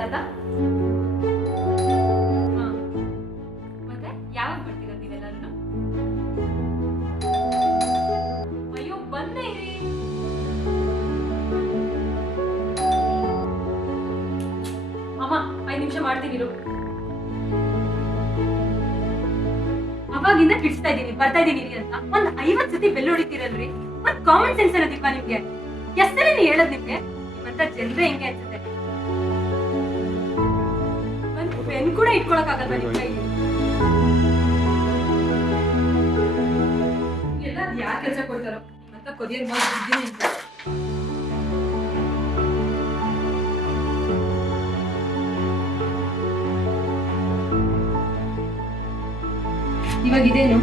ಅನ್ಸುತ್ತೆ ಅಲ್ಲ? ಮತ್ತೆ ಯಾವಾಗ ಬರ್ತೀರಾ ನೀವೆಲ್ಲರೂ? ಅಯ್ಯೋ ಬಂದೇ ಇರಿ. ಅಮ್ಮ 5 ನಿಮಿಷ ಮಾಡ್ತೀನಿ ಇರು. ಅವಾಗಿಂದ ಕಿಡ್ಸ್ತಾ ಇದ್ದೀನಿ ಬರ್ತಾ ಇದ್ದೀನಿ ಅಂತ ಒಂದ್ 50 ಸತಿ ಬೆಲ್ ಹೊಡಿತೀರಲ್ರಿ. ಒಂದ್ ಕಾಮನ್ ಸೆನ್ಸ್ ಅನ್ನೋದಿಲ್ವಾ ನಿಮ್ಗೆ? ಎಷ್ಟೇ ಹೇಳೋದ್ ನಿಮ್ಗೆ ನಿಮ್ಮಂತ ಜನರೇ ಹೆಂಗೆ ಅನ್ಸುತ್ತೆ? ಒಂದ್ ಪೆನ್ ಕೂಡ ಇಟ್ಕೊಳಕ್ ಆಗಲ್ವಾ ನಿಮ್ ಕೈಲಿ? ಎಲ್ಲ ಯಾರ್ ಕೆಲಸ ಕೊಡ್ತಾರೋ ನಿಮ್ಮಂತ ಕೊರಿಯರ್ ಮಾಡ್ತಿದ್ದೀನಿ ಅಂತ. ಇವಾಗ ಇದೇನು